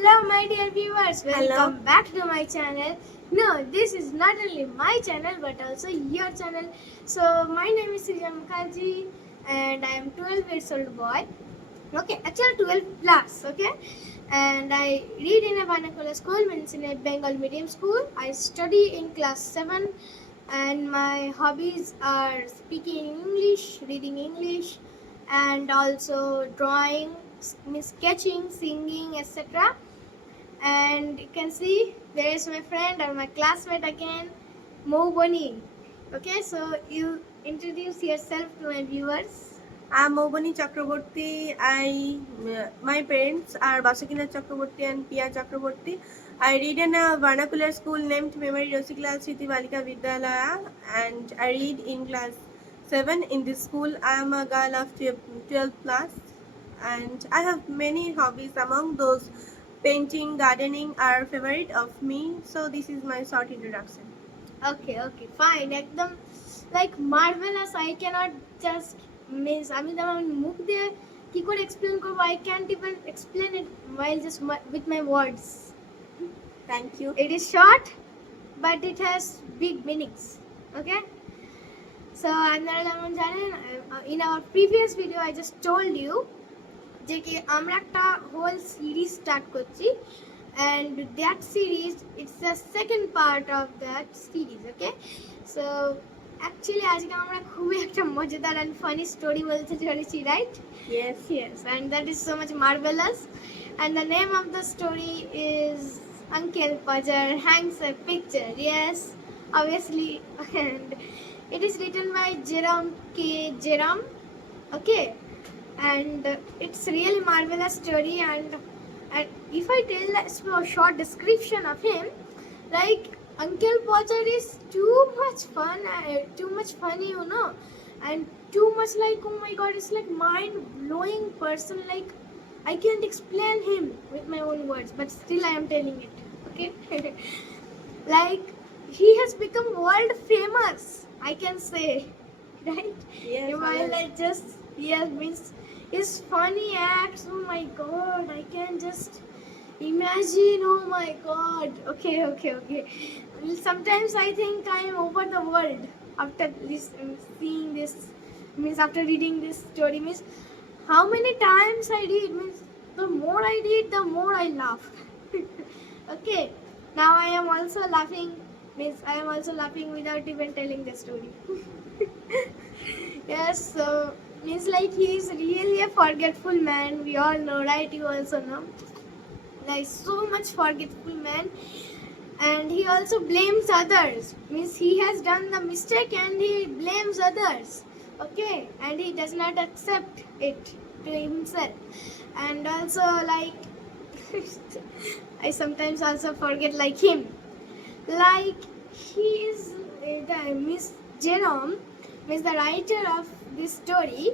Hello, my dear viewers. Hello. Welcome back to my channel. No, this is not only my channel but also your channel. So, my name is Srijan Mukherjee and I am 12 years old boy. Okay, actually 12 plus. Okay, and I read in a vernacular school, means in a Bengal medium school. I study in class 7, and my hobbies are speaking English, reading English, and also drawing, means sketching, singing, etc. And you can see there is my friend or my classmate again, Mo Boni. Okay, so you introduce yourself to my viewers. I'm Mobani Chakraborty. My parents are Basakina Chakraborty and Pia Chakraborty. I read in a vernacular school named Memory Rosikla Sriti Balika Vidyalaya, and I read in class 7 in this school. I am a girl of 12 plus, and I have many hobbies. Among those, painting, gardening are favorite of me. So this is my short introduction. Okay, fine. একদম like marvelous. I cannot just miss. আমি যেমন মুখ দিয়ে কি করে explain করবো, I can't even explain it while just with my words. Thank you. It is short, but it has big meanings. Okay. So আপনারা যেমন জানেন, in our previous video I just told you যে কি আমরা একটা whole series start করছি, and that series, it's the second part of that series. Okay, so actually আজকে আমরা খুবই একটা মজাদার and funny story বলতে চলেছি, right? Yes, and that is so much marvelous, and the name of the story is Uncle Pajar Hangs a Picture. Yes, obviously. And it is written by Jerome K. Jerome. Okay, and it's really marvelous story. And if I tell a short description of him, like Uncle Potter is too much fun, too much funny, and too much like, oh my god, it's like mind blowing person. Like I can't explain him with my own words, but still I am telling it. Okay. Like he has become world famous, I can say, right? Yes. While I just, yes, means his funny acts, oh my god, I can just imagine, oh my god. Okay. Sometimes I think I am over the world after this, seeing this, means after reading this story, means how many times I read, means the more I read, the more I laugh. Okay, now I am also laughing, means I am also laughing without even telling the story. Yes, so means like he is really a forgetful man. We all know, right? You also know, like so much forgetful man. And he also blames others, means he has done the mistake and he blames others. Okay, and he does not accept it to himself. And also like I sometimes also forget like him. Like he is the Miss Jerome, means the writer of this story,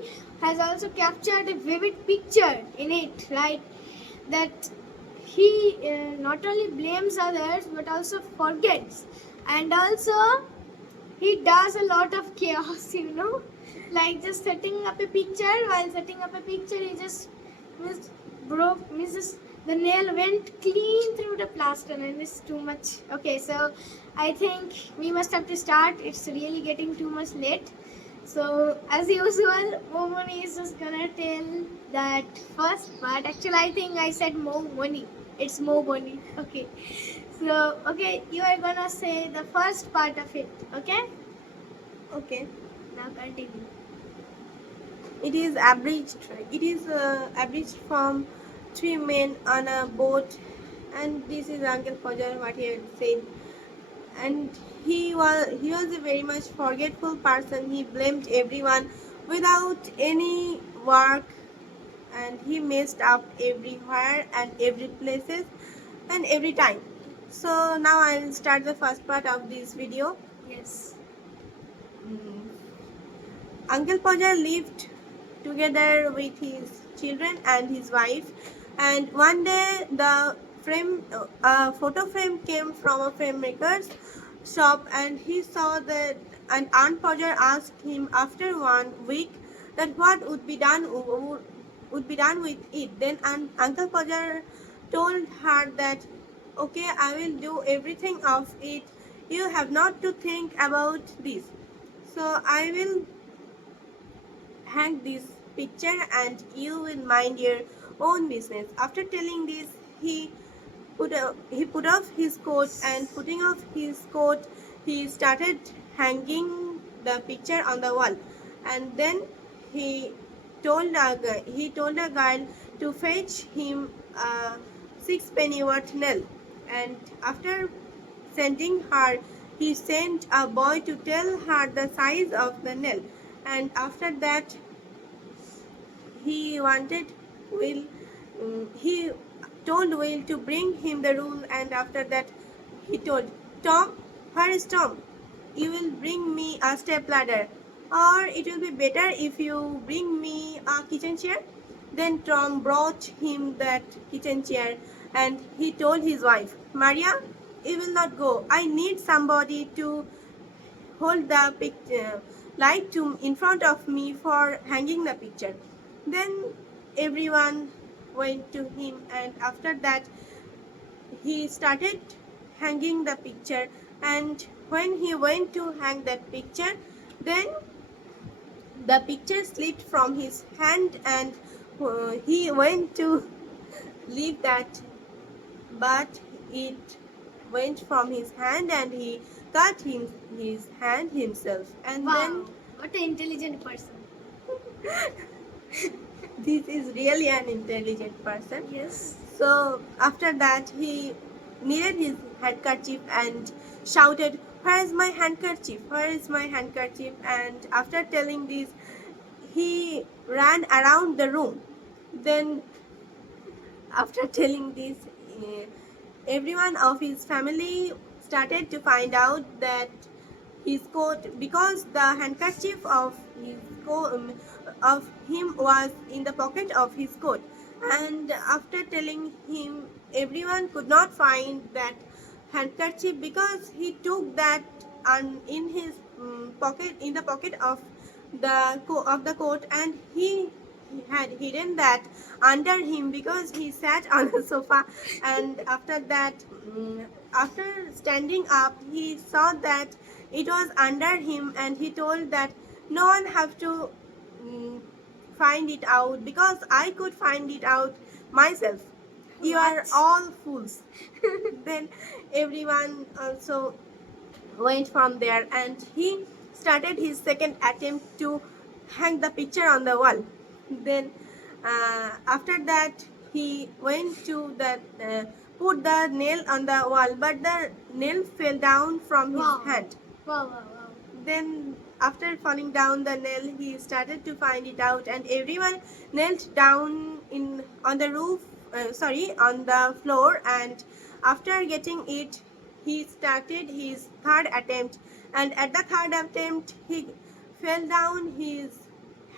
has also captured a vivid picture in it, right? That he not only blames others but also forgets, and also he does a lot of chaos, like just setting up a picture. While setting up a picture, he just misses the nail went clean through the plaster, and it's too much. Okay, so I think we must have to start. It's really getting too much late. So as usual, Momoni is just gonna tell that first part. Actually, I think I said Momoni. It's Mo Boni. Okay. So okay, you are gonna say the first part of it. Okay. Okay. Now continue. It is abridged. It is abridged from three men on a boat, and this is Uncle Fajar, what he had said. And he was a very much forgetful person. He blamed everyone without any work, and he messed up everywhere and every places and every time. So now I'll start the first part of this video. Yes. Uncle Fajar lived together with his children and his wife, and one day the photo frame came from a frame maker's shop, and he saw that, and Aunt Podger asked him after 1 week that what would be done with it. Then Uncle Podger told her that, okay, I will do everything of it. You have not to think about this. So I will hang this picture and you will mind your own business. After telling this, he he put off his coat, and putting off his coat, he started hanging the picture on the wall. And then he told a girl to fetch him a sixpenny worth nail. And after sending her, he sent a boy to tell her the size of the nail. And after that, he wanted Will. He told Will to bring him the rule, and after that, he told Tom, "Where is Tom? You will bring me a step ladder, or it will be better if you bring me a kitchen chair." Then Tom brought him that kitchen chair, and he told his wife, "Maria, you will not go. I need somebody to hold the picture light to in front of me for hanging the picture." Then everyone went to him, and after that he started hanging the picture. And when he went to hang that picture, then the picture slipped from his hand, and he went to leave that, but it went from his hand, and he cut his hand himself. And Wow, what an intelligent person. then this is really an intelligent person. Yes. So after that, he needed his handkerchief and shouted, "Where is my handkerchief? Where is my handkerchief?" And after telling this, he ran around the room. Then after telling this, eh, everyone of his family started to find out that his coat, because the handkerchief of of him was in the pocket of his coat. And after telling him, everyone could not find that handkerchief, because he took that in his pocket, in the pocket of the coat, and he had hidden that under him, because he sat on the sofa. And after that, after standing up, he saw that it was under him, and he told that no one have to mm, find it out, because I could find it out myself. You are What? all fools. Then everyone also went from there, and he started his second attempt to hang the picture on the wall. Then after that, he went to the put the nail on the wall, but the nail fell down from his Wow. hand. Wow, wow, wow. Then after falling down the nail, he started to find it out, and everyone knelt down on the roof, on the floor. And after getting it, he started his third attempt. And at the third attempt, he fell down his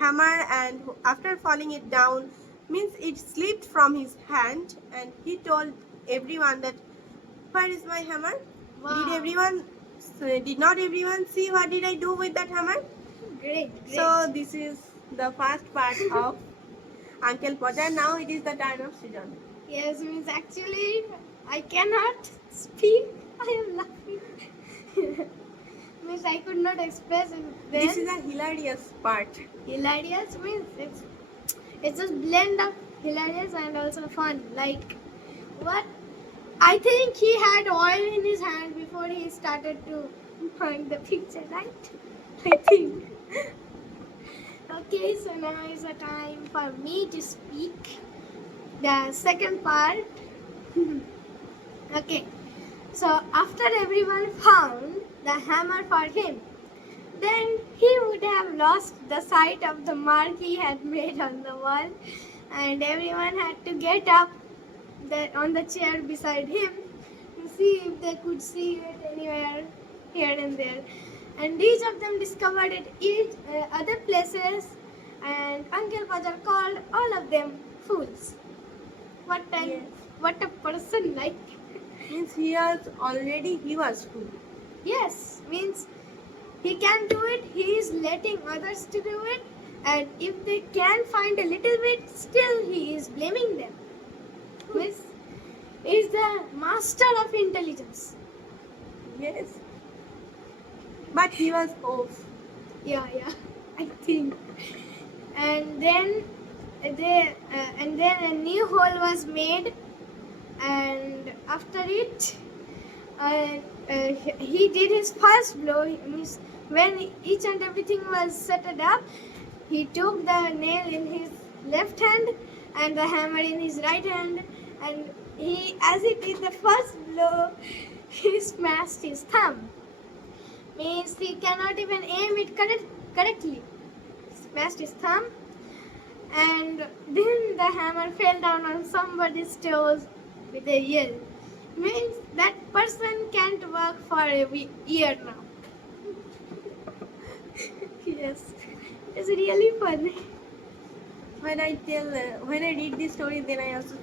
hammer, and after falling it down, means it slipped from his hand. And he told everyone that, "Where is my hammer?" Wow. Did not everyone see what did I do with that hammer? Great, great. So this is the first part of Uncle Potter. Now it is the turn of Srijan. Yes, means actually I cannot speak. I am laughing. Means I could not express it then. This is a hilarious part. Hilarious means it's just blend of hilarious and also fun. Like what? I think he had oil in his hand before he started to hang the picture, right? I think. Okay, so now is the time for me to speak. The second part. Okay, so after everyone found the hammer for him, then he would have lost the sight of the mark he had made on the wall, and everyone had to get up on the chair beside him to see if they could see it anywhere here and there. And each of them discovered it other places, and Uncle Fajar called all of them fools. Yes. What a person, like. Means he was fool. Yes, means he can do it, he is letting others to do it, and if they can find a little bit, still he is blaming them. Means is the master of intelligence. Yes. But he was off. Yeah, I think. And then a new hole was made, and after it, he did his first blow. Means when each and everything was set up, he took the nail in his left hand and the hammer in his right hand, and as he did the first blow, he smashed his thumb. Means he cannot even aim it correctly. Smashed his thumb, and then the hammer fell down on somebody's toes with a yell. Means that person can't work for a year now. Yes, it's really funny. When I read this story, then I also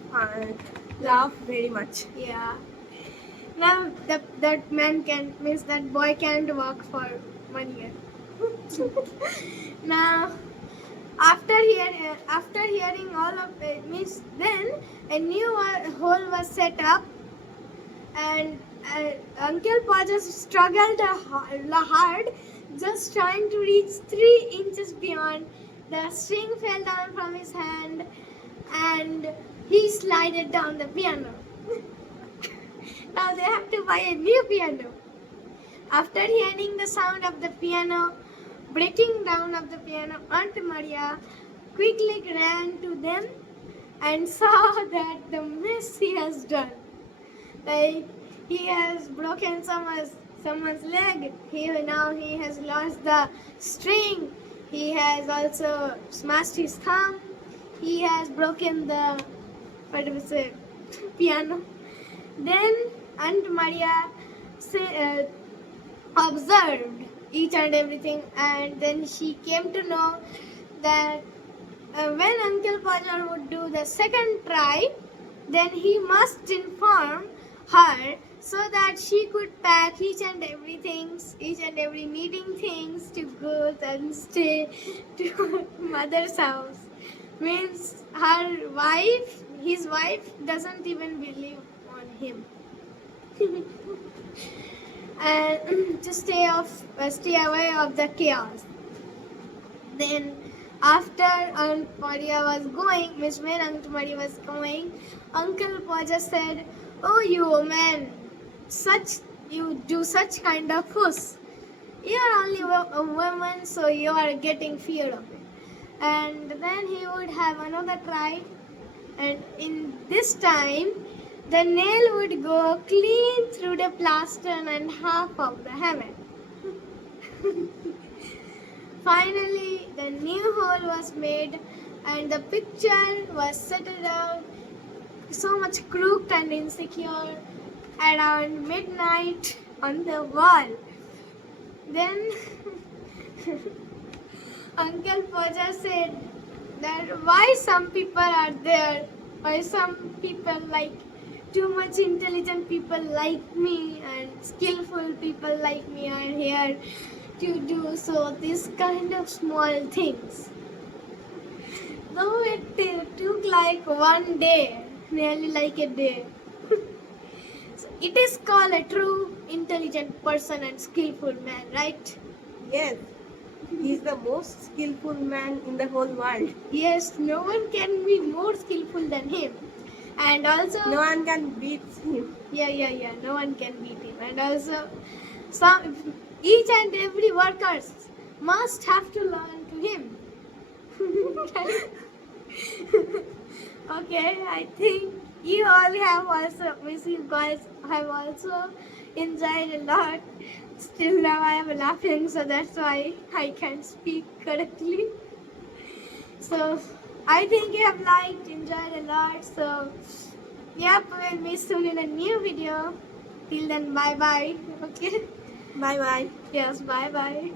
laugh very much. Yeah. Now that man can means that boy can't work for 1 year. Now after hearing all of it, means then a new hole was set up, and Uncle Paja struggled hard, just trying to reach 3 inches beyond. The string fell down from his hand, and he slided down the piano. Now they have to buy a new piano. After hearing the sound of the piano breaking down of the piano, Aunt Maria quickly ran to them and saw that the mess he has done. Like he has broken someone's leg. He has lost the string. He has also smashed his thumb. He has broken the piano. Then Aunt Maria observed each and everything, and then she came to know that when Uncle Pajar would do the second try, then he must inform her so that she could pack each and every needing things to go and stay to mother's house. Means his wife doesn't even believe on him. And to stay away of the chaos. Then after Aunt Maria was going, Miss when Aunt Maria was going, Uncle Paja said, "Oh, you man, you do such kind of fuss. You are only a woman, so you are getting fear of it." And then he would have another try, and in this time, the nail would go clean through the plaster and half of the hammer. Finally, the new hole was made, and the picture was settled out, so much crooked and insecure, around midnight on the wall. Then Uncle Paja said that why some people are there, why some people like too much intelligent people like me and skillful people like me are here to do so this kind of small things. Though it took like 1 day, nearly like a day. So it is called a true intelligent person and skillful man, right? Yes. He is the most skillful man in the whole world. Yes, no one can be more skillful than him. And also no one can beat him. Yeah. No one can beat him. And also each and every workers must have to learn to him. Okay, I think you all have also, you guys have also enjoyed a lot. Still now I am laughing, so that's why I can't speak correctly. So I think you have enjoyed a lot. So yep, we'll meet soon in a new video. Till then, bye bye. Okay. Bye bye. Yes, bye bye.